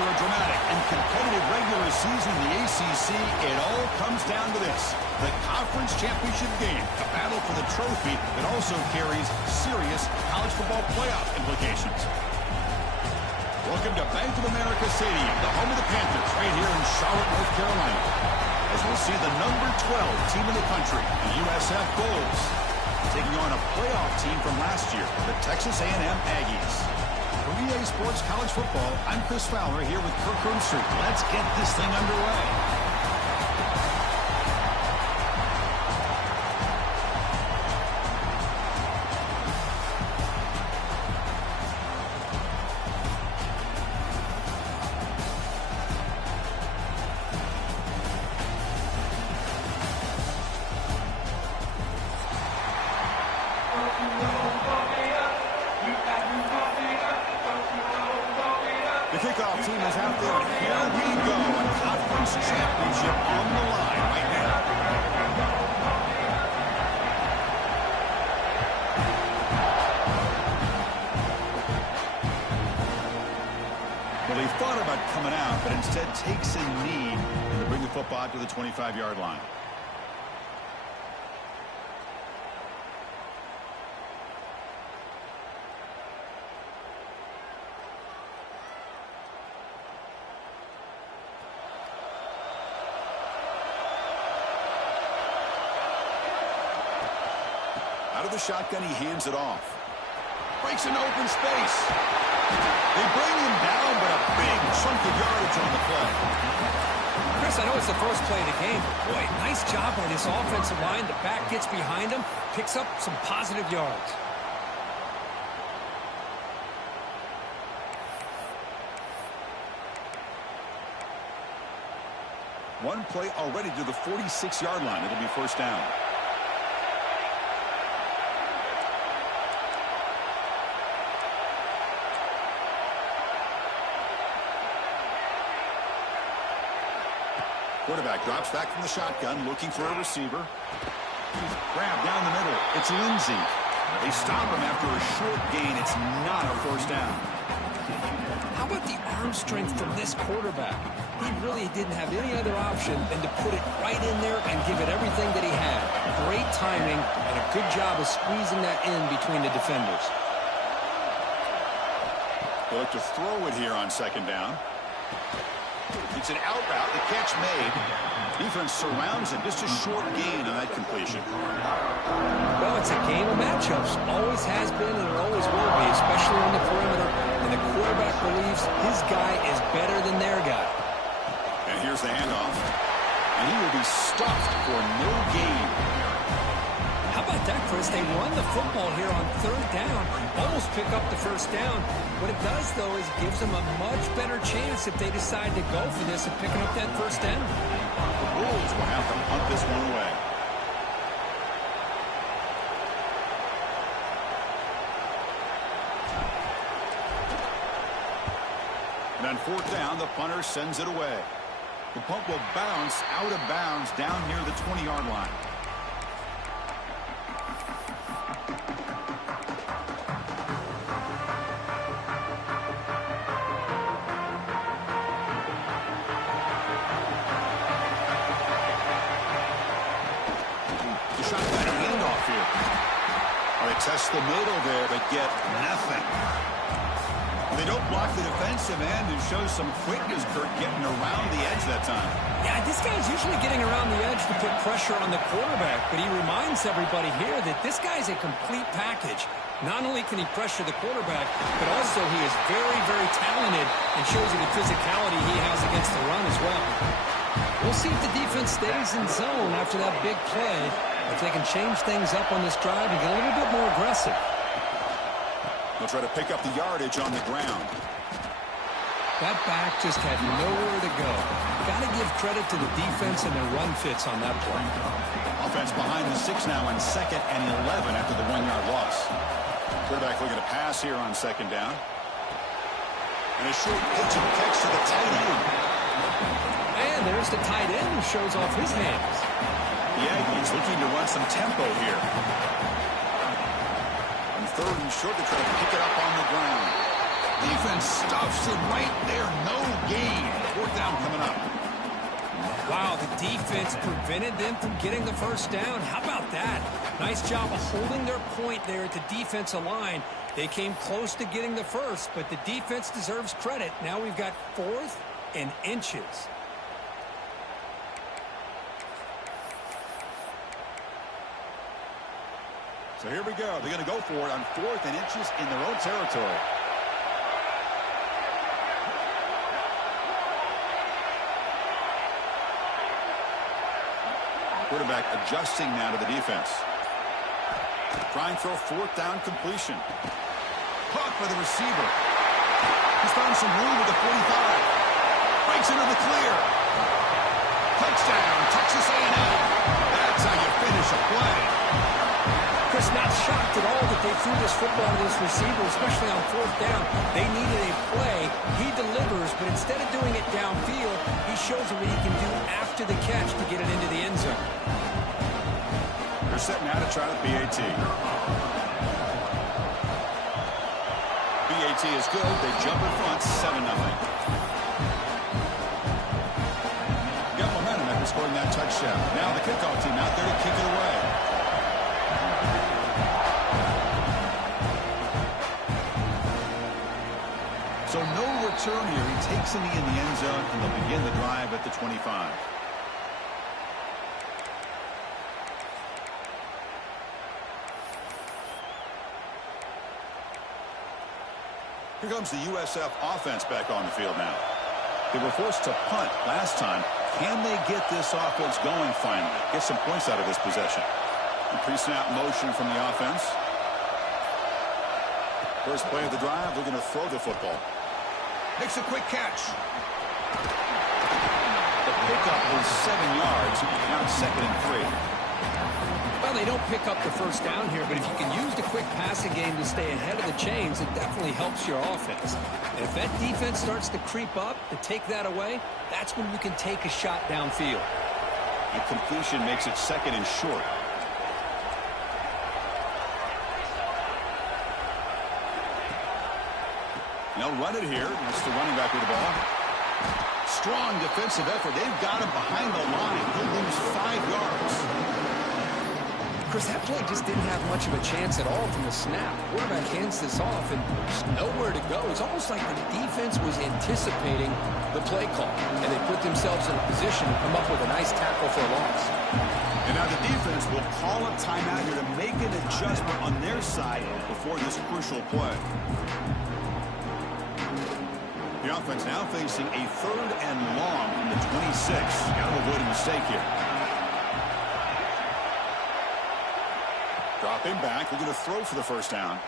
After a dramatic and competitive regular season in the ACC, it all comes down to this: the conference championship game, a battle for the trophy that also carries serious college football playoff implications. Welcome to Bank of America Stadium, the home of the Panthers, right here in Charlotte, North Carolina, as we'll see the number 12 team in the country, the USF Bulls, taking on a playoff team from last year, the Texas A&M Aggies. For EA Sports College Football, I'm Chris Fowler here with Kirk Herbstreit. Let's get this thing underway. The kickoff team is out there, and here we go. A conference championship on the line right now. Well, he thought about coming out, but instead takes a knee to bring the football to the 25-yard line. Out of the shotgun, he hands it off. Breaks into open space. They bring him down, but a big chunk of yardage on the play. Chris, I know it's the first play of the game, but boy, nice job by this offensive line. The back gets behind him, picks up some positive yards. One play already to the 46-yard line. It'll be first down. Quarterback drops back from the shotgun, looking for a receiver. He's grabbed down the middle. It's Lindsey. They stop him after a short gain. It's not a first down. How about the arm strength from this quarterback? He really didn't have any other option than to put it right in there and give it everything that he had. Great timing and a good job of squeezing that in between the defenders. They look to throw it here on second down. It's an out route. The catch made. Defense surrounds it. Just a short gain on that completion. Well, it's a game of matchups. Always has been and it always will be, especially on the perimeter. And the quarterback believes his guy is better than their guy. And here's the handoff. And he will be stuffed for no gain. How about that, Chris? They run the football here on third down, almost pick up the first down. What it does, though, is it gives them a much better chance if they decide to go for this and picking up that first down. The Bulls will have to punt this one away. And on fourth down, the punter sends it away. The punt will bounce out of bounds down near the 20-yard line. Test the middle there, but get nothing. They don't block the defensive end and show some quickness, Kurt, getting around the edge that time. Yeah, this guy's usually getting around the edge to put pressure on the quarterback, but he reminds everybody here that this guy's a complete package. Not only can he pressure the quarterback, but also he is very, very talented and shows you the physicality he has against the run as well. We'll see if the defense stays in zone after that big play. If they can change things up on this drive and get a little bit more aggressive. They'll try to pick up the yardage on the ground. That back just had nowhere to go. Got to give credit to the defense and their run fits on that play. Offense behind the 6 now on 2nd and 11 after the 1-yard loss. Quarterback looking to pass here on second down. And a short pitch and catch to the tight end. And there's the tight end who shows off his hands. The Aggies looking to run some tempo here. On third and short, they try to pick it up on the ground. Defense stuffs it right there. No gain. Fourth down coming up. Wow, the defense prevented them from getting the first down. How about that? Nice job of holding their point there at the defensive line. They came close to getting the first, but the defense deserves credit. Now we've got 4th and inches. So here we go. They're going to go for it on 4th and inches in their own territory. Quarterback adjusting now to the defense. Trying for a 4th down completion. Caught by the receiver. He's found some room with the 45. Breaks into the clear. Touchdown, Texas A&M. That's how you finish a play. Chris, not shocked at all that they threw this football to this receiver, especially on 4th down. They needed a play. He delivers, but instead of doing it downfield, he shows them what he can do after the catch to get it into the end zone. They're set now to try the PAT. PAT is good. They jump in front, 7-0. Got momentum after scoring that touchdown. Now the kickoff team out there to kick it away. So no return here. He takes it in the end zone, and they'll begin the drive at the 25. Here comes the USF offense back on the field now. They were forced to punt last time. Can they get this offense going finally? Get some points out of this possession. Pre-snap motion from the offense. First play of the drive, they're going to throw the football. Makes a quick catch. The pickup was 7 yards. Now it's 2nd and 3. Well, they don't pick up the first down here, but if you can use the quick passing game to stay ahead of the chains, it definitely helps your offense. And if that defense starts to creep up, to take that away, that's when you can take a shot downfield. And completion makes it 2nd and short. They'll run it here. That's the running back with the ball. Strong defensive effort. They've got him behind the line. He'll lose 5 yards. Chris, that play just didn't have much of a chance at all from the snap. Quarterback hands this off and just nowhere to go. It's almost like the defense was anticipating the play call, and they put themselves in a position to come up with a nice tackle for a loss. And now the defense will call a timeout here to make an adjustment on their side before this crucial play. The offense now facing a 3rd and long from the 26. Got to avoid a mistake here. Dropping back. They're going to throw for the first down.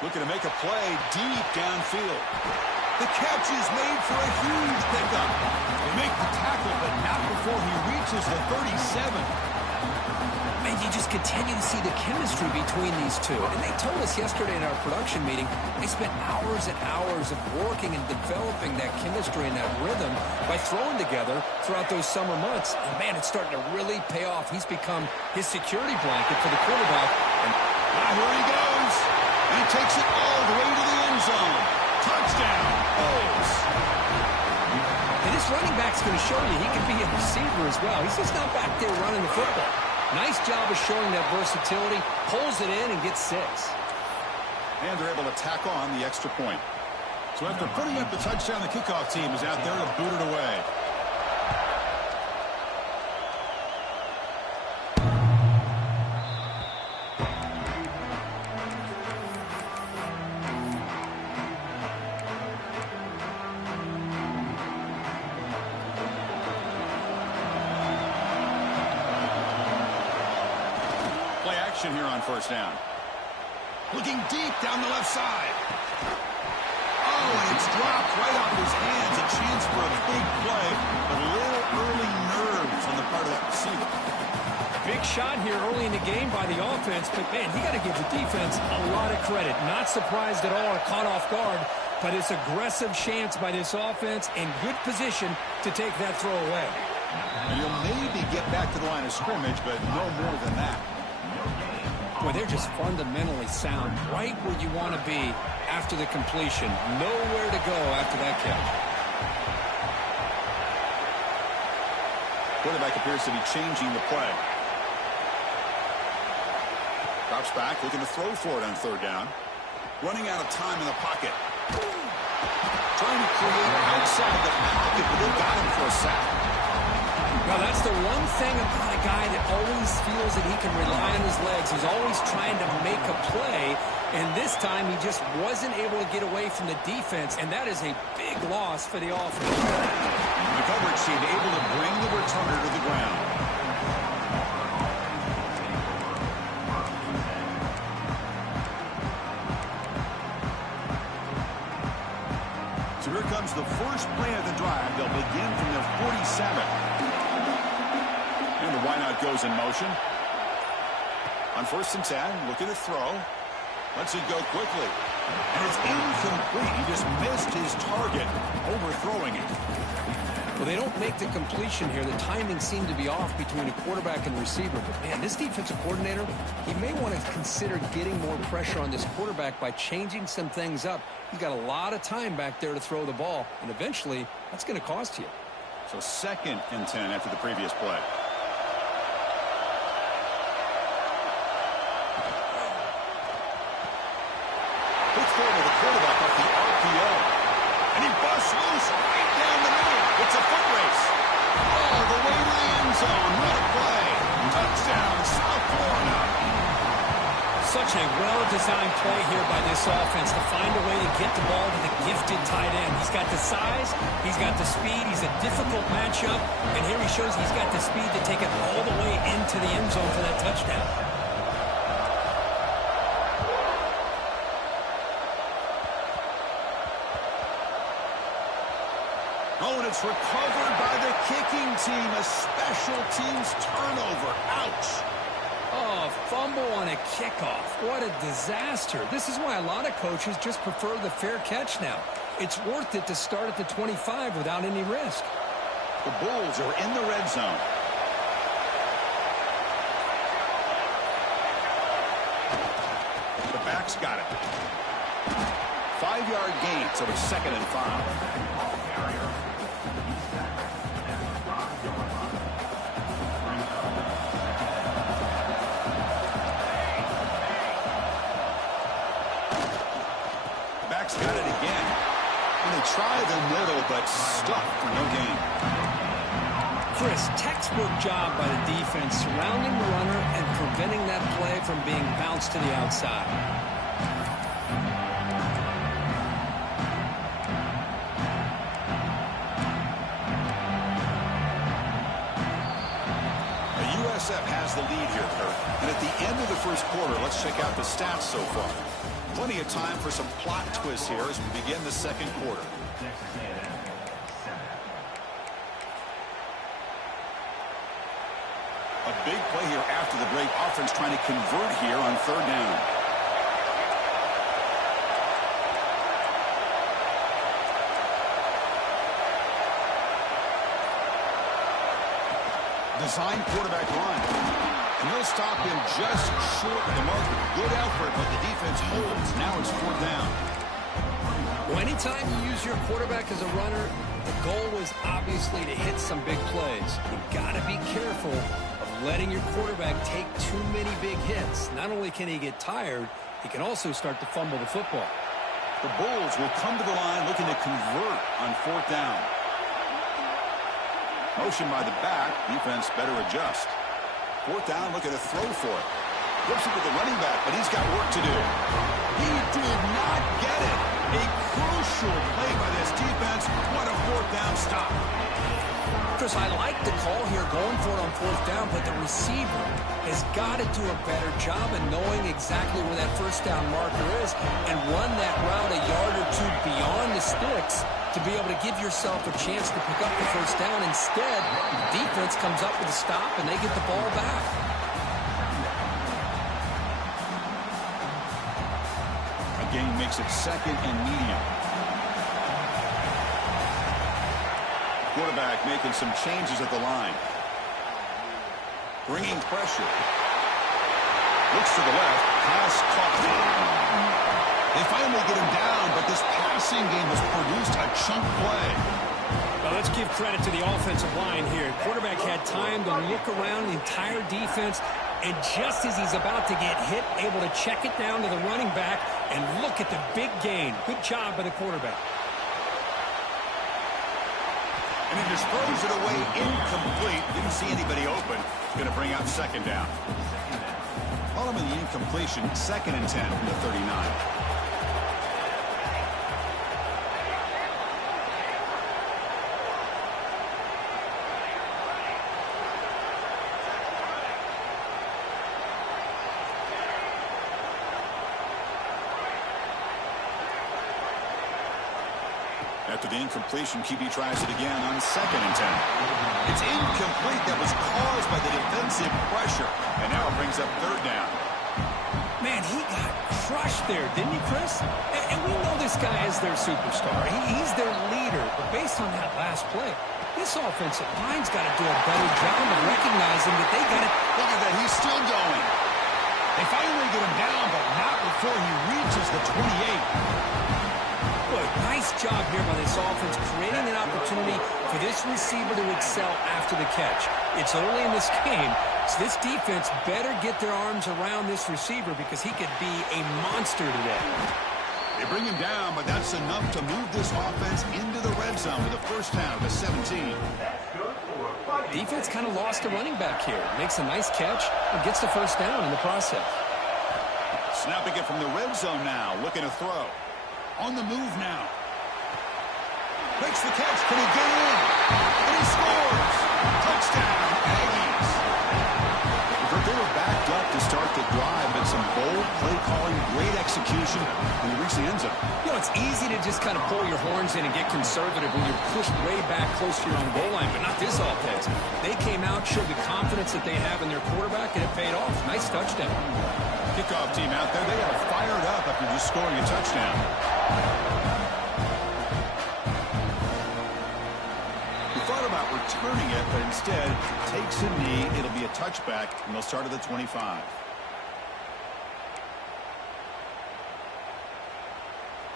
Looking to make a play deep downfield. The catch is made for a huge pickup. They make the tackle, but not before he reaches the 37. Man, you just continue to see the chemistry between these two. And they told us yesterday in our production meeting, they spent hours and hours of working and developing that chemistry and that rhythm by throwing together throughout those summer months. And man, it's starting to really pay off. He's become his security blanket for the quarterback. And now here he goes. And he takes it all the way to the end zone. Touchdown. O's. And this running back's going to show you he can be a receiver as well. He's just not back there running the football. Nice job of showing that versatility. Pulls it in and gets 6. And they're able to tack on the extra point. So after putting up the touchdown, the kickoff team is out there to boot it away. Here on first down. Looking deep down the left side. Oh, and it's dropped right off his hands. A chance for a big play, but a little early nerves on the part of that receiver. Big shot here early in the game by the offense, but man, you got to give the defense a lot of credit. Not surprised at all or caught off guard, but it's aggressive chance by this offense and good position to take that throw away. You'll maybe get back to the line of scrimmage, but no more than that. Boy, they're just fundamentally sound, right where you want to be after the completion. Nowhere to go after that catch. Quarterback appears to be changing the play. Drops back, looking to throw for it on third down. Running out of time in the pocket. Trying to create outside the pocket, but they got him for a sack. Well, that's the one thing about a guy that always feels that he can rely on his legs. He's always trying to make a play, and this time he just wasn't able to get away from the defense, and that is a big loss for the offense. The coverage team able to bring the returner to the ground. So here comes the first play of the drive. They'll begin from their 47. And the wideout goes in motion. On 1st and 10, looking to throw. Lets it go quickly. And it's incomplete. He just missed his target, overthrowing it. Well, they don't make the completion here. The timing seemed to be off between a quarterback and receiver. But, man, this defensive coordinator, he may want to consider getting more pressure on this quarterback by changing some things up. He's got a lot of time back there to throw the ball, and eventually that's going to cost you. So 2nd and 10 after the previous play. Quick throw to the quarterback off the RPO. And he busts loose right down the middle. It's a foot race. All the way to the end zone. What a play. Touchdown, South Florida. Such a well-designed play here by this offense to find a way to get the ball to the gifted tight end. He's got the size, he's got the speed, he's a difficult matchup, and here he shows he's got the speed to take it all the way into the end zone for that touchdown. Oh, and it's recovered by the kicking team. A special teams turnover. Ouch. Oh, fumble on a kickoff. What a disaster. This is why a lot of coaches just prefer the fair catch now. It's worth it to start at the 25 without any risk. The Bulls are in the red zone. The back's got it. 5-yard gain, so it's 2nd and 5. Got it again. And they try the middle, but stuck for no gain. Chris, textbook job by the defense surrounding the runner and preventing that play from being bounced to the outside. The USF has the lead here, Kurt. And at the end of the first quarter, let's check out the stats so far. Plenty of time for some plot twists here as we begin the second quarter. A big play here after the break. Offense trying to convert here on 3rd down. Design quarterback run. And they'll stop him just short of the marker. Good effort, but the defense holds. Now it's 4th down. Well, anytime you use your quarterback as a runner, the goal is obviously to hit some big plays. You've got to be careful of letting your quarterback take too many big hits. Not only can he get tired, he can also start to fumble the football. The Bulls will come to the line looking to convert on 4th down. Motion by the back. Defense better adjust. 4th down, looking to throw for it. Flips it to the running back, but he's got work to do. He did not get it. A crucial play by this defense. What a 4th down stop. Chris, I like the call here going for it on 4th down, but the receiver has got to do a better job of knowing exactly where that 1st down marker is and run that route a yard or two beyond the sticks to be able to give yourself a chance to pick up the 1st down. Instead, the defense comes up with a stop and they get the ball back. A gain makes it 2nd and medium. Quarterback making some changes at the line. Bringing pressure. Looks to the left. Pass caught. They finally get him down, but this passing game has produced a chunk play. Well, Let's give credit to the offensive line here. Quarterback had time to look around the entire defense, and just as he's about to get hit, able to check it down to the running back, and look at the big gain. Good job by the quarterback. And he just throws it away incomplete. Didn't see anybody open. Going to bring out second down. Following the incompletion, 2nd and 10 from the 39. After the incompletion, QB tries it again on 2nd and 10. It's incomplete. That was caused by the defensive pressure. And now it brings up 3rd down. Man, he got crushed there, didn't he, Chris? And we know this guy is their superstar. He's their leader. But based on that last play, this offensive line's got to do a better job of recognizing that they got it. Look at that. He's still going. They finally get him down, but not before he reaches the 28. Good. Nice job here by this offense, creating an opportunity for this receiver to excel after the catch. It's early in this game, so this defense better get their arms around this receiver because he could be a monster today. They bring him down, but that's enough to move this offense into the red zone with a first down to 17. Defense kind of lost a running back here. Makes a nice catch and gets the first down in the process. Snapping it from the red zone now, looking to throw. On the move now. Makes the catch. Can he get in? And he scores. Touchdown, Aggies. They were backed up to start the drive, but some bold play calling, great execution, and they reach the end zone. You know, it's easy to just kind of pull your horns in and get conservative when you're pushed way back close to your own goal line, but not this offense. They came out, showed the confidence that they have in their quarterback, and it paid off. Nice touchdown. Kickoff team out there. They got fired up after just scoring a touchdown. He thought about returning it, but instead takes a knee. It'll be a touchback, and they'll start at the 25.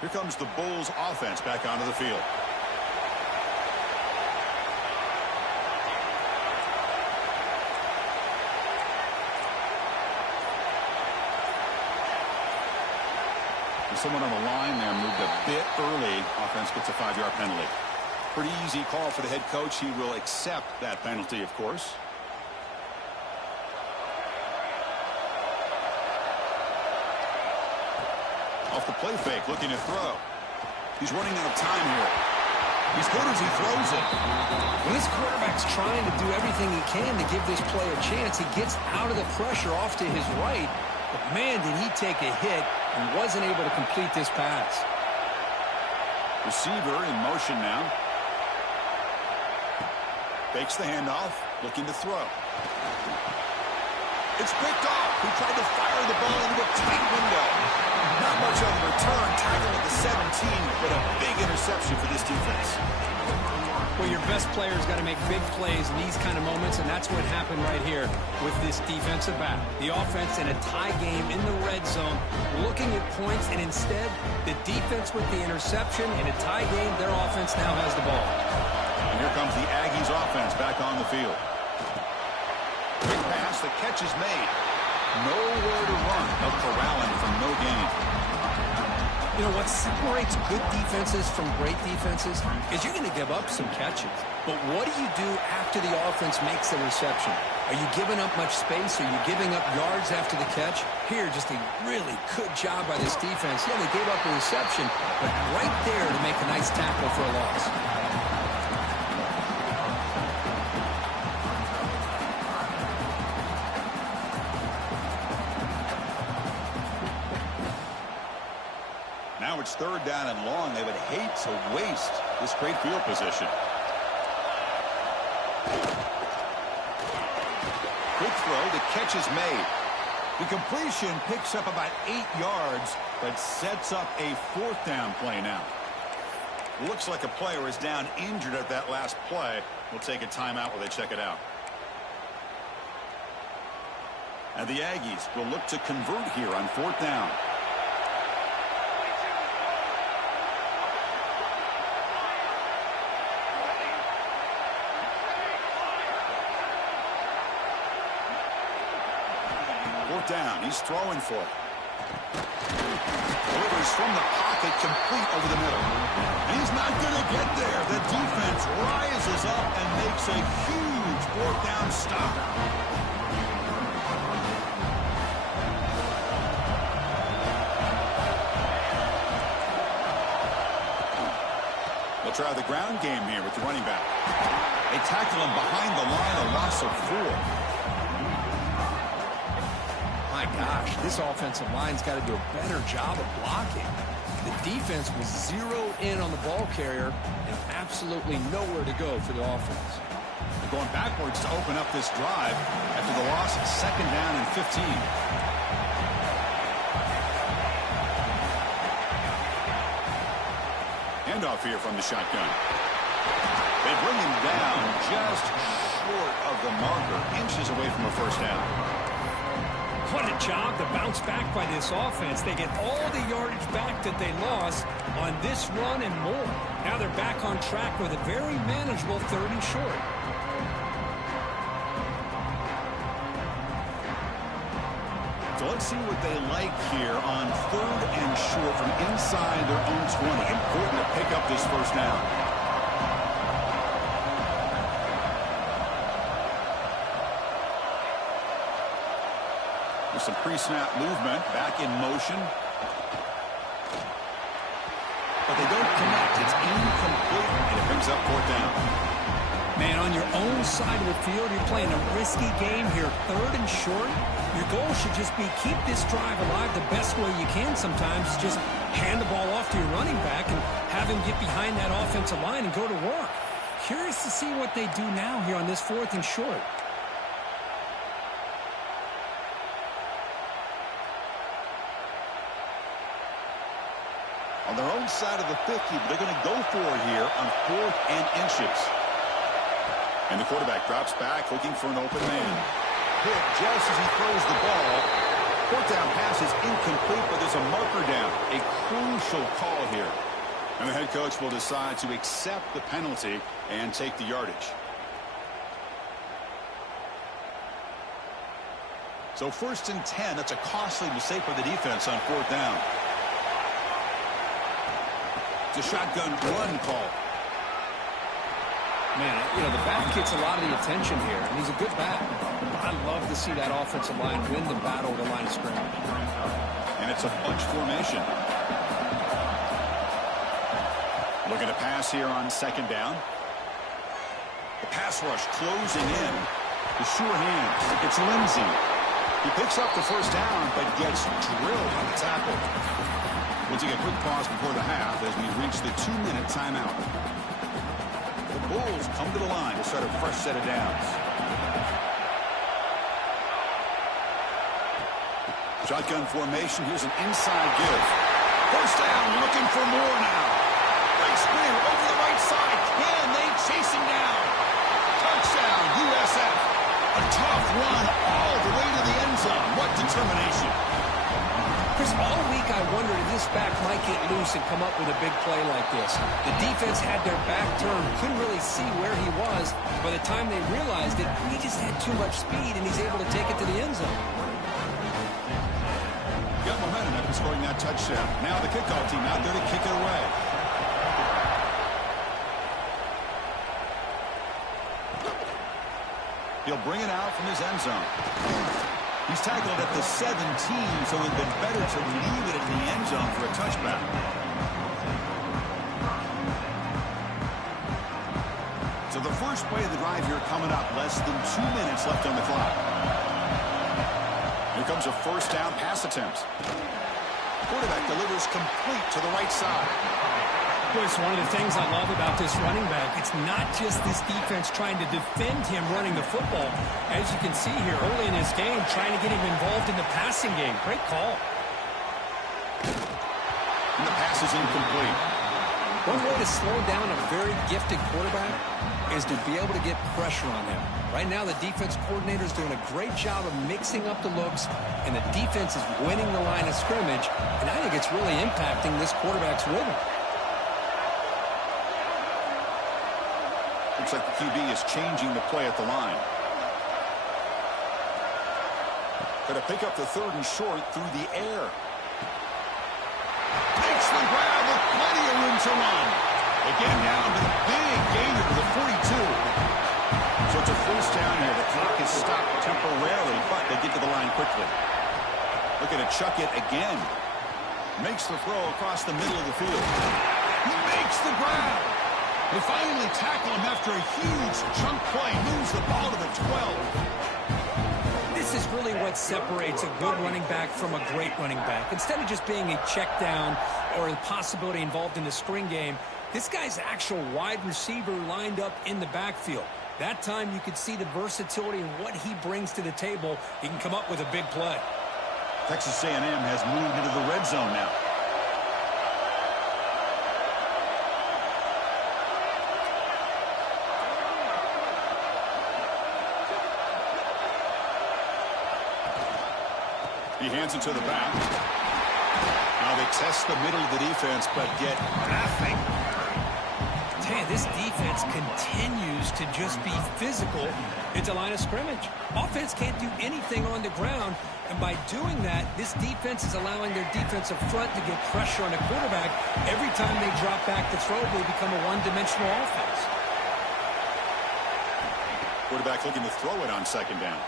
Here comes the Bulls offense back onto the field. Someone on the line there moved a bit early. Offense gets a 5-yard penalty. Pretty easy call for the head coach. He will accept that penalty, of course. Off the play fake, looking to throw. He's running out of time here. He's good as he throws it. When this quarterback's trying to do everything he can to give this play a chance, he gets out of the pressure off to his right. But, man, did he take a hit and wasn't able to complete this pass. Receiver in motion now. Fakes the handoff, looking to throw. It's picked off. He tried to fire the ball into a tight window. Not much on the return. Tackle at the 17, but a big interception for this defense. Well, your best player's got to make big plays in these kind of moments, and that's what happened right here with this defensive back. The offense in a tie game in the red zone, looking at points, and instead, the defense with the interception. In a tie game, their offense now has the ball. And here comes the Aggies offense back on the field. Quick pass, the catch is made. Nowhere to run. No corralling from no gain. You know, what separates good defenses from great defenses is you're going to give up some catches. But what do you do after the offense makes the reception? Are you giving up much space? Are you giving up yards after the catch? Here, just a really good job by this defense. Yeah, they gave up a reception, but right there to make a nice tackle for a loss. Now it's 3rd down and long. They would hate to waste this great field position. Quick throw. The catch is made. The completion picks up about 8 yards, but sets up a 4th down play now. Looks like a player is down injured at that last play. We'll take a timeout while they check it out. And the Aggies will look to convert here on 4th down. fourth down. He's throwing for it. Delivers from the pocket, complete over the middle. And he's not going to get there. The defense rises up and makes a huge fourth down stop. They'll try the ground game here with the running back. They tackle him behind the line, a loss of 4. My gosh, this offensive line's got to do a better job of blocking. The defense was zeroed in on the ball carrier and absolutely nowhere to go for the offense. They're going backwards to open up this drive after the loss of 2nd down and 15. Handoff here from the shotgun. They bring him down just short of the marker, inches away from a first down. What a job to bounce back by this offense. They get all the yardage back that they lost on this run and more. Now they're back on track with a very manageable 3rd and short. So let's see what they like here on 3rd and short from inside their own 20. Important to pick up this first down. Some pre-snap movement, back in motion. But they don't connect. It's incomplete, and it brings up 4th down. Man, on your own side of the field, you're playing a risky game here, 3rd and short. Your goal should just be keep this drive alive the best way you can sometimes. Just hand the ball off to your running back and have him get behind that offensive line and go to work. Curious to see what they do now here on this 4th and short. On their own side of the 50, they're going to go for it here on 4th and inches. And the quarterback drops back, looking for an open man. Hit just as he throws the ball. 4th down pass is incomplete, but there's a marker down. A crucial call here. And the head coach will decide to accept the penalty and take the yardage. So 1st and 10, that's a costly mistake for the defense on 4th down. It's a shotgun run call. Man, you know, the back gets a lot of the attention here, and he's a good back. I love to see that offensive line win the battle at the line of scrimmage. And it's a bunch formation. Looking to pass here on 2nd down. The pass rush closing in. The sure hands. It's Lindsey. He picks up the first down, but gets drilled on the tackle. We'll take a quick pause before the half as we reach the 2-minute timeout. The Bulls come to the line to start a fresh set of downs. Shotgun formation. Here's an inside give. First down, looking for more now. Big spin over the right side. Can they chase him down? Touchdown, USF. A tough run all the way to the end zone. What determination. Chris, all week I wondered if this back might get loose and come up with a big play like this. The defense had their back turned, couldn't really see where he was. By the time they realized it, he just had too much speed, and he's able to take it to the end zone. Got momentum after scoring that touchdown. Now the kickoff team out there to kick it away. He'll bring it out from his end zone. He's tackled at the 17, so it would have been better to leave it in the end zone for a touchback. So the first play of the drive here coming up, less than 2 minutes left on the clock. Here comes a first down pass attempt. Quarterback delivers complete to the right side. It's one of the things I love about this running back. It's not just this defense trying to defend him running the football. As you can see here early in his game, trying to get him involved in the passing game. Great call. And the pass is incomplete. One way to slow down a very gifted quarterback is to be able to get pressure on him. Right now, the defense coordinator is doing a great job of mixing up the looks, and the defense is winning the line of scrimmage, and I think it's really impacting this quarterback's rhythm. Looks like the QB is changing the play at the line. Going to pick up the 3rd and short through the air. Makes the grab with plenty of room to run. They get him down to the big gain to the 42. So it's a first down here. The clock is stopped temporarily, but they get to the line quickly. Looking to chuck it again. Makes the throw across the middle of the field. He makes the grab. They finally tackle him after a huge chunk play. Moves the ball to the 12. This is really what separates a good running back from a great running back. Instead of just being a check down or a possibility involved in the screen game, this guy's actual wide receiver lined up in the backfield. That time you could see the versatility and what he brings to the table. He can come up with a big play. Texas A&M has moved into the red zone now. He hands it to the back. Now they test the middle of the defense, but get nothing. Man, this defense continues to just be physical at the line of scrimmage. Offense can't do anything on the ground, and by doing that, this defense is allowing their defensive front to get pressure on the quarterback. Every time they drop back to throw, they become a one-dimensional offense. Quarterback looking to throw it on 2nd down.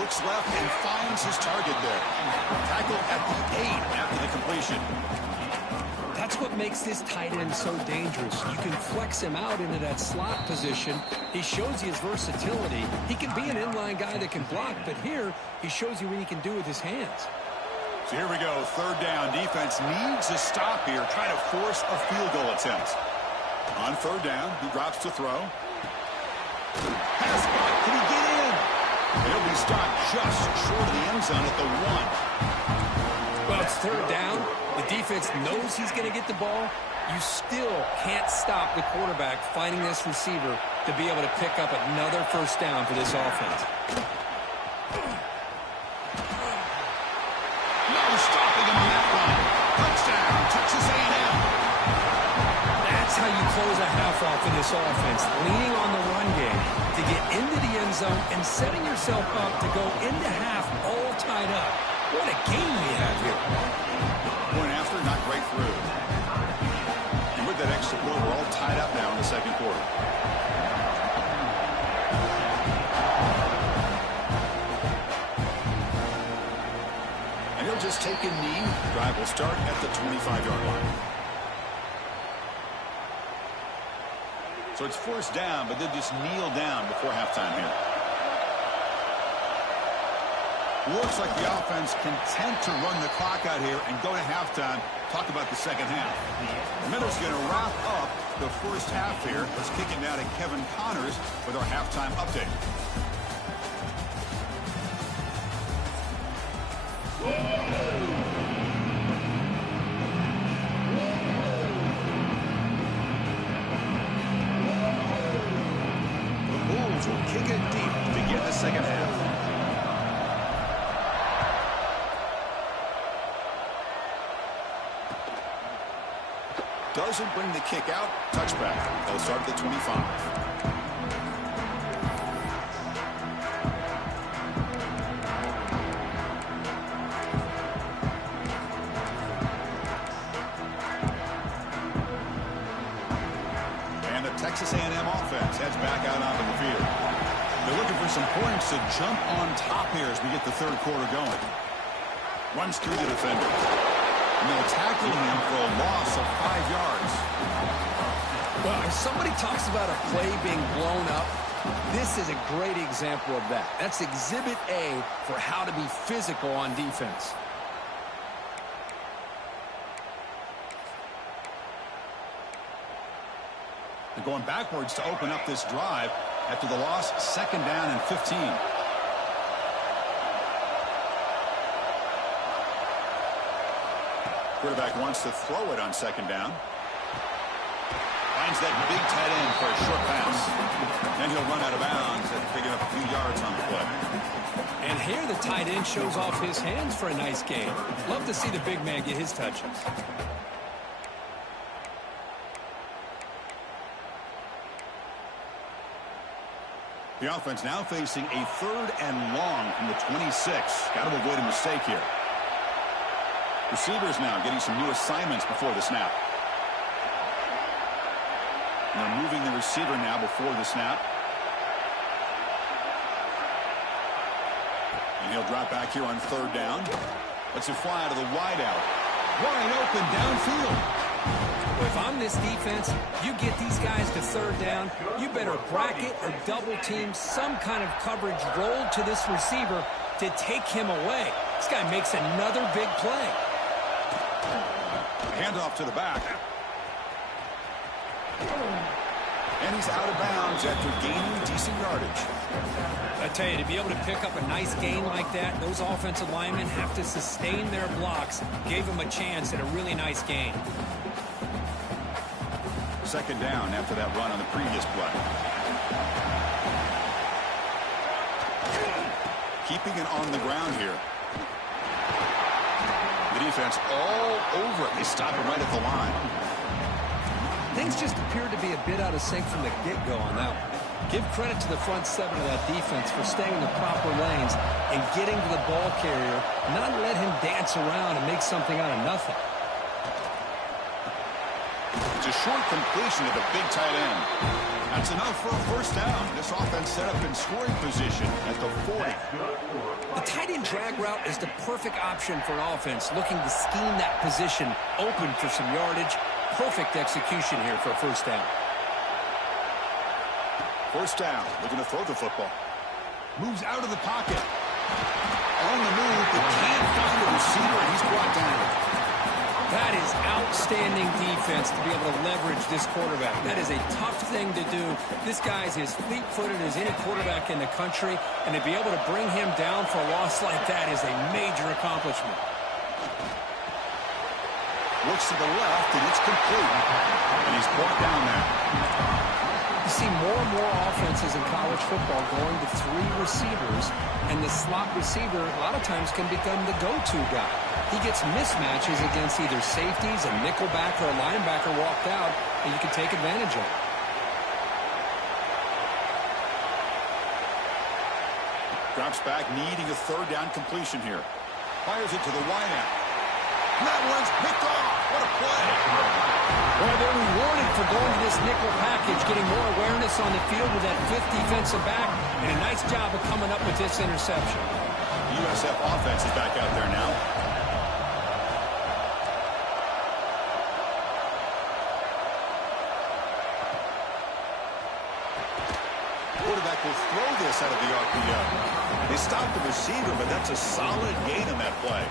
Looks left and finds his target there. Tackle at the 8 after the completion. That's what makes this tight end so dangerous. You can flex him out into that slot position. He shows you his versatility. He can be an inline guy that can block, but here he shows you what he can do with his hands. So here we go, 3rd down. Defense needs a stop here, trying to force a field goal attempt. On 3rd down, he drops to throw. Pass block, can he get in? He'll be stopped just short of the end zone at the 1. Well, it's 3rd down. The defense knows he's going to get the ball. You still can't stop the quarterback finding this receiver to be able to pick up another 1st down for this offense. No stopping him on that one. Touchdown, Texas A&M. That's how you close a half off in this offense, leaning on the run game to get into the end zone and setting yourself up to go into half all tied up. What a game we have here. Point after, not great through. And with that extra point, we're all tied up now in the 2nd quarter. And he'll just take a knee. Drive will start at the 25-yard line. So it's 1st down, but they just kneel down before halftime here. Looks like the offense content to run the clock out here and go to halftime. Talk about the 2nd half. Miller's going to wrap up the 1st half here. Let's kick it now to Kevin Connors with our halftime update. The Bulls will kick it deep to begin the 2nd half. Doesn't bring the kick out. Touchback. They'll start at the 25. And the Texas A&M offense heads back out onto the field. They're looking for some points to jump on top here as we get the 3rd quarter going. Runs through the defender. And they'll tackle him for a loss of 5 yards. Well, if somebody talks about a play being blown up, this is a great example of that. That's Exhibit A for how to be physical on defense. They're going backwards to open up this drive after the loss. 2nd down and 15. Quarterback wants to throw it on 2nd down. Finds that big tight end for a short pass. Then he'll run out of bounds and pick up a few yards on the play. And here the tight end shows off his hands for a nice game. Love to see the big man get his touches. The offense now facing a 3rd and long from the 26. Got to avoid a mistake here. Receivers now getting some new assignments before the snap. And they're moving the receiver now before the snap. And he'll drop back here on 3rd down. Lets it fly out of the wideout. Wide open downfield. If I'm this defense, you get these guys to 3rd down, you better bracket or double team some kind of coverage roll to this receiver to take him away. This guy makes another big play. Handoff to the back. And he's out of bounds after gaining decent yardage. I tell you, to be able to pick up a nice gain like that, those offensive linemen have to sustain their blocks. Gave him a chance at a really nice gain. 2nd down after that run on the previous play. Keeping it on the ground here. The defense all over it. They stop him right at the line. Things just appeared to be a bit out of sync from the get-go on that one. Give credit to the front 7 of that defense for staying in the proper lanes and getting to the ball carrier, not let him dance around and make something out of nothing. It's a short completion to the big tight end. That's enough for a 1st down. This offense set up in scoring position at the 40. The tight end drag route is the perfect option for an offense looking to scheme that position open for some yardage. Perfect execution here for a 1st down. 1st down, looking to throw the football. Moves out of the pocket. On the move, but can't find the receiver, and he's brought down. That is outstanding defense to be able to leverage this quarterback. That is a tough thing to do. This guy's as fleet-footed as any quarterback in the country, and to be able to bring him down for a loss like that is a major accomplishment. Looks to the left, and it's complete. And he's brought down there. You see more and more offenses in college football going to 3 receivers, and the slot receiver a lot of times can become the go-to guy. He gets mismatches against either safeties, a nickelback, or a linebacker walked out, and you can take advantage of it. Drops back, needing a 3rd down completion here. Fires it to the wideout. That one's picked off. What a play. Well, they're rewarded for going to this nickel package, getting more awareness on the field with that 5th defensive back, and a nice job of coming up with this interception. The USF offense is back out there now. Quarterback will throw this out of the RPO. They stopped the receiver, but that's a solid gain on that play.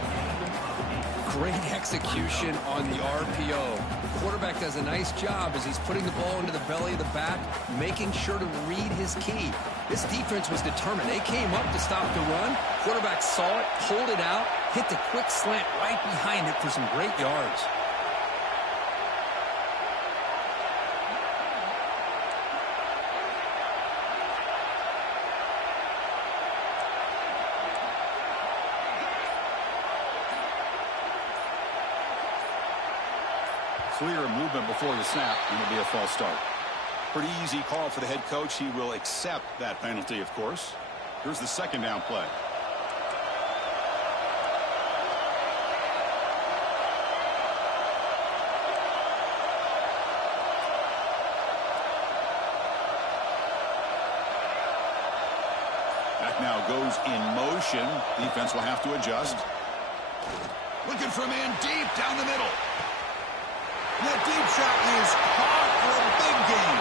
Great execution on the RPO. The quarterback does a nice job as he's putting the ball into the belly of the back, making sure to read his key. This defense was determined. They came up to stop the run. Quarterback saw it, pulled it out, hit the quick slant right behind it for some great yards. Clear movement before the snap, and it'll be a false start. Pretty easy call for the head coach. He will accept that penalty, of course. Here's the 2nd down play. That now goes in motion. Defense will have to adjust. Looking for a man deep down the middle. That deep shot is caught for a big gain.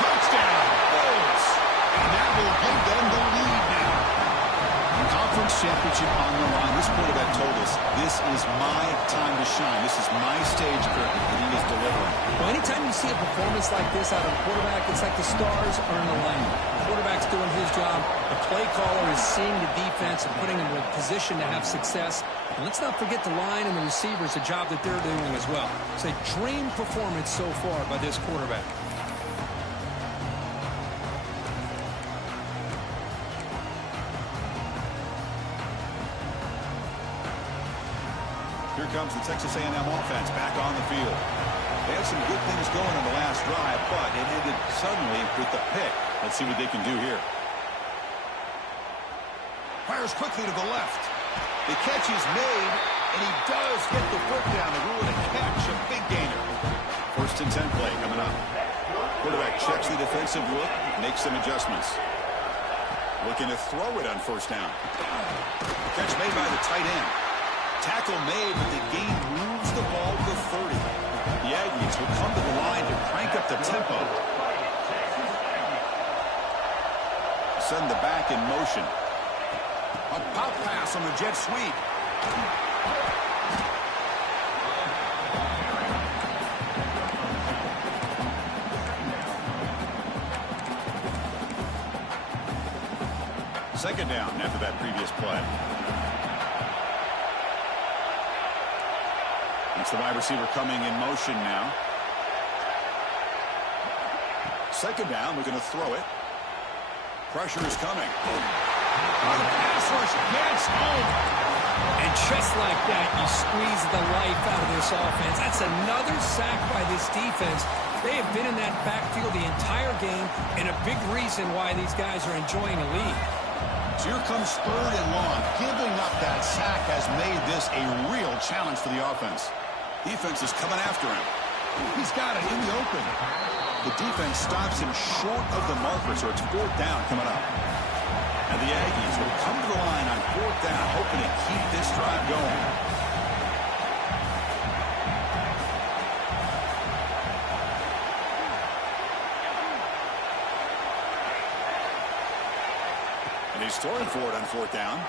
Touchdown, Bulls. And that will give them the lead now. Conference championship on the line. This quarterback told us, this is my time to shine. This is my stage curtain, and he is delivering. Well, anytime you see a performance like this out of a quarterback, it's like the stars are in alignment. The quarterback's doing his job. The play caller is seeing the defense and putting them in a position to have success. And let's not forget the line and the receivers, the job that they're doing as well. It's a dream performance so far by this quarterback. Here comes the Texas A&M offense back on the field. They had some good things going on the last drive, but it ended suddenly with the pick. Let's see what they can do here. Fires quickly to the left. The catch is made, and he does get the foot down to rule it a catch, a big gainer. 1st and 10 play coming up. Quarterback checks the defensive look, makes some adjustments. Looking to throw it on 1st down. Catch made by the tight end. Tackle made, but the gain moves the ball to 30. The Aggies will come to the line to crank up the tempo. Send the back in motion. A pop pass on the jet sweep. Second down after that previous play. It's the wide receiver coming in motion now. Second down, looking to throw it. Pressure is coming. Oh, the pass rush gets home. And just like that, you squeeze the life out of this offense. That's another sack by this defense. They have been in that backfield the entire game, and a big reason why these guys are enjoying a lead. So here comes 3rd and long. Giving up that sack has made this a real challenge for the offense. Defense is coming after him. He's got it in the open. The defense stops him short of the marker, so it's 4th down coming up. And the Aggies will come to the line on 4th down, hoping to keep this drive going. And he's throwing for it on 4th down.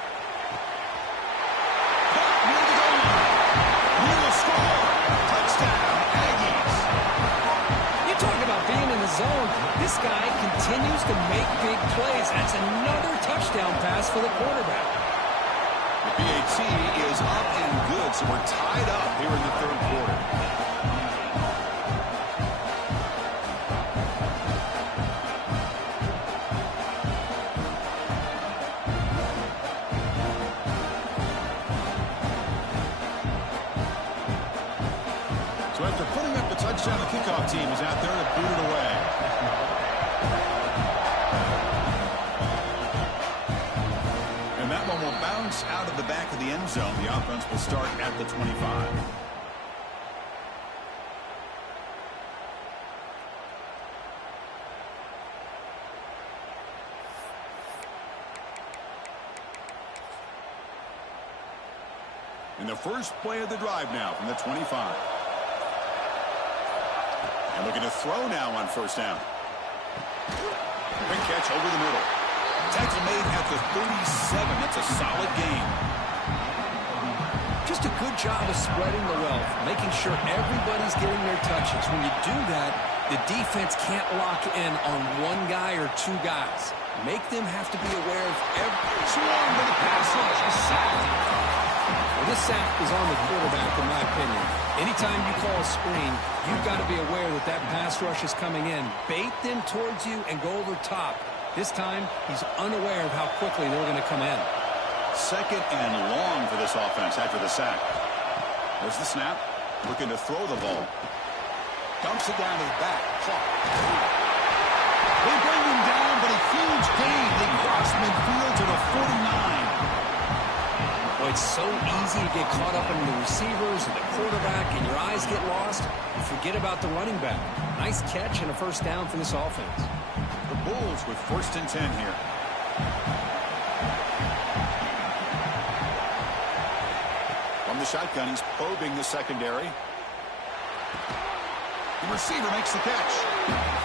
Will score. Touchdown, Aggies. You talk about being in the zone. This guy continues to make big plays. That's another touchdown pass for the quarterback. The PAT is up and good, so we're tied up here in the 3rd quarter. So after putting up the touchdown, the kickoff team is out there to boot it away. And that one will bounce out of the back of the end zone. The offense will start at the 25. In the first play of the drive now from the 25. And looking to throw now on 1st down. Quick catch over the middle. Tackle made at the 37. That's a solid gain. Just a good job of spreading the wealth, making sure everybody's getting their touches. When you do that, the defense can't lock in on one guy or two guys. Make them have to be aware of every Swarm to the pass rush. A sack. Well, this sack is on the quarterback, in my opinion. Anytime you call a screen, you've got to be aware that that pass rush is coming in. Bait them towards you and go over top. This time, he's unaware of how quickly they're going to come in. Second and long for this offense after the sack. There's the snap. Looking to throw the ball. Dumps it down to the back. Clock. They bring him down, but a huge gain. They cross midfield to the 49. Well, it's so easy to get caught up in the receivers and the quarterback, and your eyes get lost. You forget about the running back. Nice catch and a 1st down for this offense. The Bulls with 1st and 10 here. From the shotgun, he's probing the secondary. The receiver makes the catch.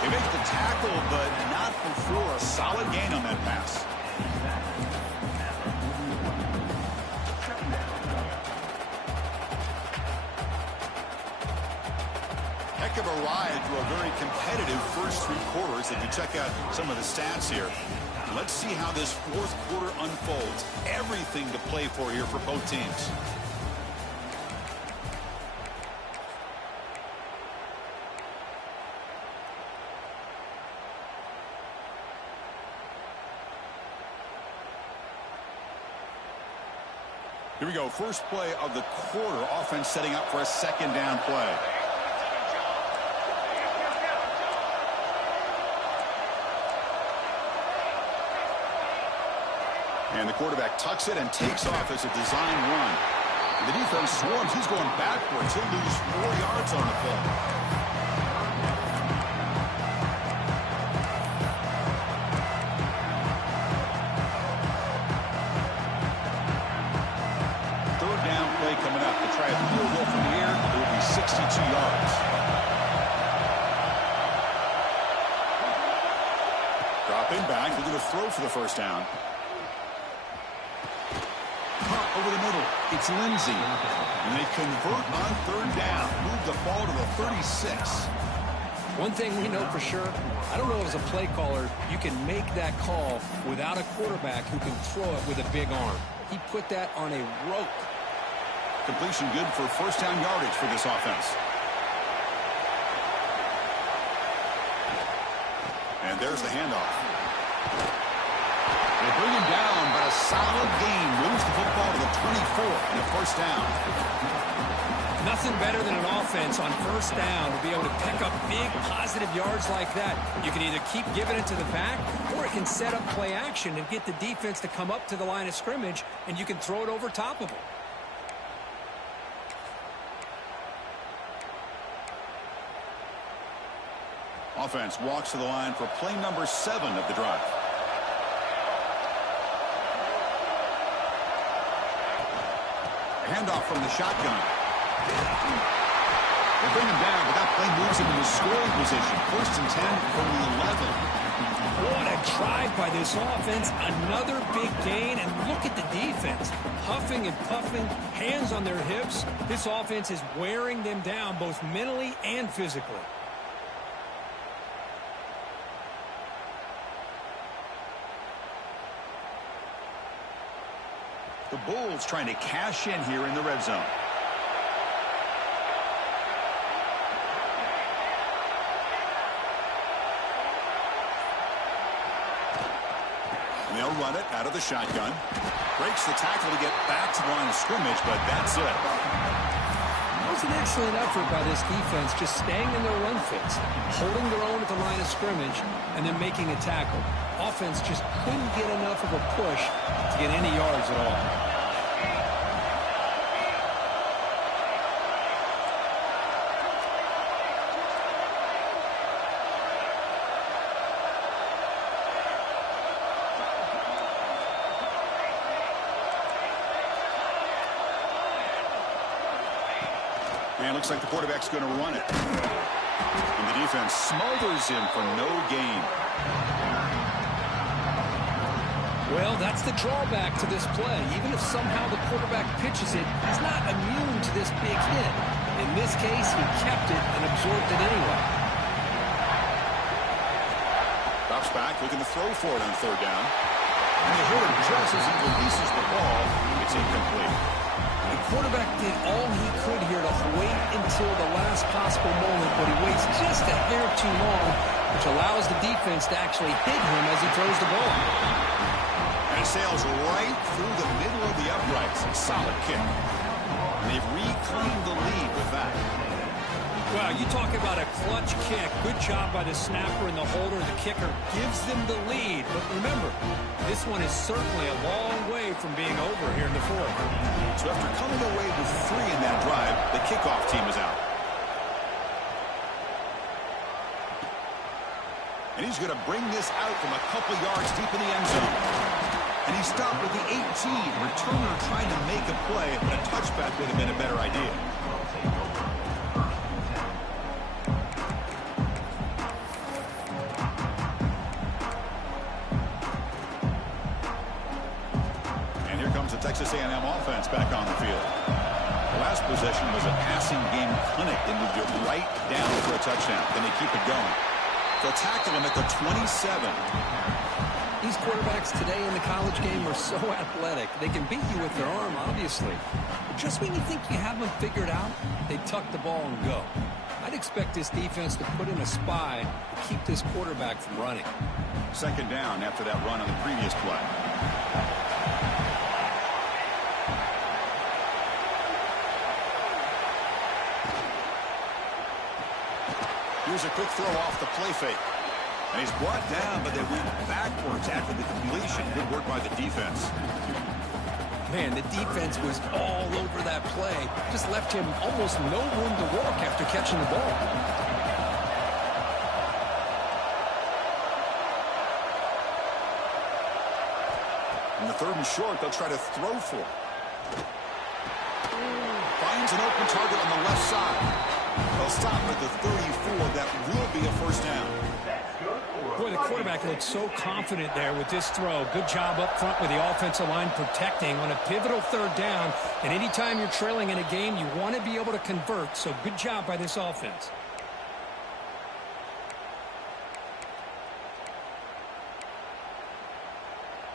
They make the tackle, but not before a solid gain on that pass. Heck of a ride through a very competitive first 3 quarters. If you check out some of the stats here, let's see how this 4th quarter unfolds. Everything to play for here for both teams. Here we go. First play of the quarter. Offense setting up for a 2nd down play. And the quarterback tucks it and takes off as a design run. And the defense swarms. He's going backwards. He'll lose 4 yards on the play. Third down play coming up to try a field goal from the air. It will be 62 yards. Dropping back. They're going to throw for the first down. Over the middle, it's Lindsay. And they convert on third down. Move the ball to the 36. One thing we know for sure, I don't know as a play caller, you can make that call without a quarterback who can throw it with a big arm. He put that on a rope. Completion good for first down yardage for this offense. And there's the handoff. They bring him down, but a solid gain moves the football to the 24 and a first down. Nothing better than an offense on first down to be able to pick up big positive yards like that. You can either keep giving it to the back, or it can set up play action and get the defense to come up to the line of scrimmage, and you can throw it over top of them. Offense walks to the line for play number 7 of the drive. Handoff from the shotgun. They bring him down, but that play moves him into scoring position. First and 10 from the 11. What a drive by this offense. Another big gain, and look at the defense. Huffing and puffing, hands on their hips. This offense is wearing them down both mentally and physically. The Bulls trying to cash in here in the red zone. And they'll run it out of the shotgun. Breaks the tackle to get back to the line of scrimmage, but that's it. That was an excellent effort by this defense, just staying in their run fits, holding their own at the line of scrimmage, and then making a tackle. Offense just couldn't get enough of a push to get any yards at all. And looks like the quarterback's going to run it. And the defense smothers him for no gain. Well, that's the drawback to this play. Even if somehow the quarterback pitches it, he's not immune to this big hit. In this case, he kept it and absorbed it anyway. Drops back, looking to throw for it on third down. And they hit him just as he releases the ball. It's incomplete. The quarterback did all he could here to wait until the last possible moment, but he waits just a hair too long, which allows the defense to actually hit him as he throws the ball. And it sails right through the middle of the uprights. Solid kick. And they've reclaimed the lead with that. Well, you talk about a clutch kick. Good job by the snapper and the holder. The kicker gives them the lead. But remember, this one is certainly a long way from being over here in the fourth. So after coming away with 3 in that drive, the kickoff team is out. And he's going to bring this out from a couple yards deep in the end zone. And he stopped with the 18. Returner trying to make a play, but a touchback would have been a better idea. Texas A&M offense back on the field. The last possession was a passing game clinic. They moved it right down for a touchdown. Then they keep it going. They'll tackle him at the 27. These quarterbacks today in the college game are so athletic. They can beat you with their arm, obviously. But just when you think you have them figured out, they tuck the ball and go. I'd expect this defense to put in a spy to keep this quarterback from running. Second down after that run on the previous play. Here's a quick throw off the play fake. And he's brought down, but they went backwards after the completion. Good work by the defense. Man, the defense was all over that play. Just left him almost no room to walk after catching the ball. In the 3rd and short, they'll try to throw for it. Finds an open target on the left side. They'll stop at the 34. That will be a first down. Boy, the quarterback looked so confident there with this throw. Good job up front with the offensive line protecting on a pivotal 3rd down. And anytime you're trailing in a game, you want to be able to convert. So good job by this offense.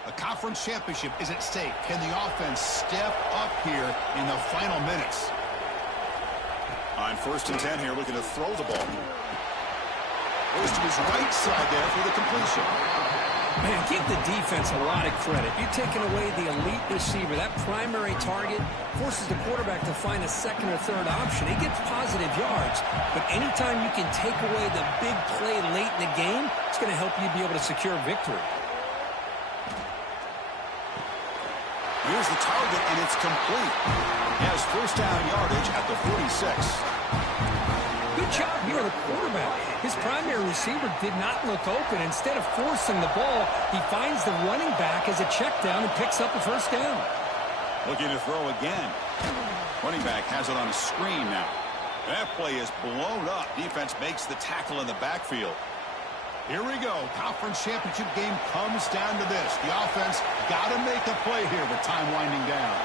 A conference championship is at stake. Can the offense step up here in the final minutes? On 1st and 10 here, looking to throw the ball. Goes to his right side there for the completion. Man, give the defense a lot of credit. You're taking away the elite receiver. That primary target forces the quarterback to find a 2nd or 3rd option. He gets positive yards, but anytime you can take away the big play late in the game, it's going to help you be able to secure victory. Here's the target, and it's complete. He has 1st down yardage at the 46. Good job here, the quarterback. His primary receiver did not look open. Instead of forcing the ball, he finds the running back as a check down and picks up a 1st down. Looking to throw again. Running back has it on a screen now. That play is blown up. Defense makes the tackle in the backfield. Here we go. Conference championship game comes down to this. The offense got to make a play here with time winding down.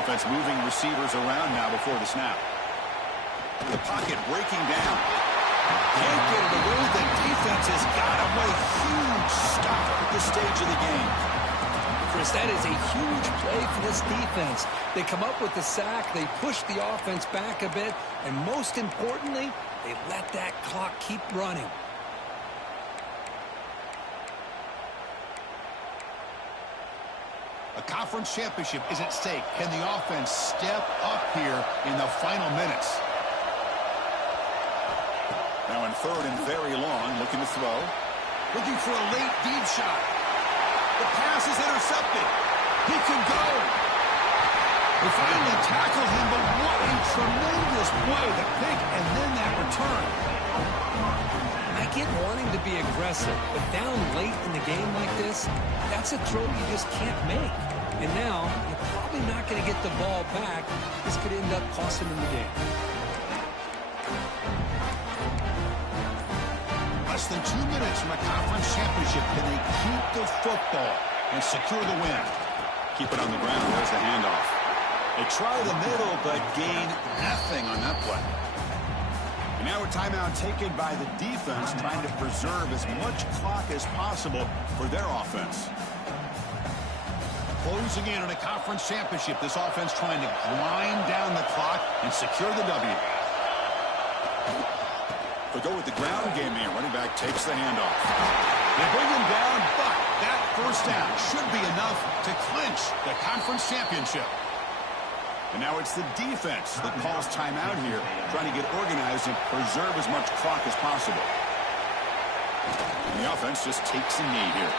Offense moving receivers around now before the snap. The pocket breaking down. Can't get it away. The defense has got to play huge stop at this stage of the game. Chris, that is a huge play for this defense. They come up with the sack. They push the offense back a bit. And most importantly, they let that clock keep running. A conference championship is at stake. Can the offense step up here in the final minutes? Now in 3rd and very long, looking to throw. Looking for a late deep shot. The pass is intercepted. He can go. They finally tackle him, but what a tremendous play. The pick and then that return. I get wanting to be aggressive, but down late in the game like this, that's a throw you just can't make. And now, you're probably not going to get the ball back. This could end up costing him the game. Less than 2 minutes from a conference championship. Can they keep the football and secure the win? Keep it on the ground. There's the handoff. They try the middle, but gain nothing on that play. And now a timeout taken by the defense, trying to preserve as much clock as possible for their offense. Closing in on a conference championship, this offense trying to grind down the clock and secure the W. They go with the ground game here. Running back takes the handoff. They bring him down, but that 1st down should be enough to clinch the conference championship. And now it's the defense that calls timeout here, trying to get organized and preserve as much clock as possible. And the offense just takes a knee here.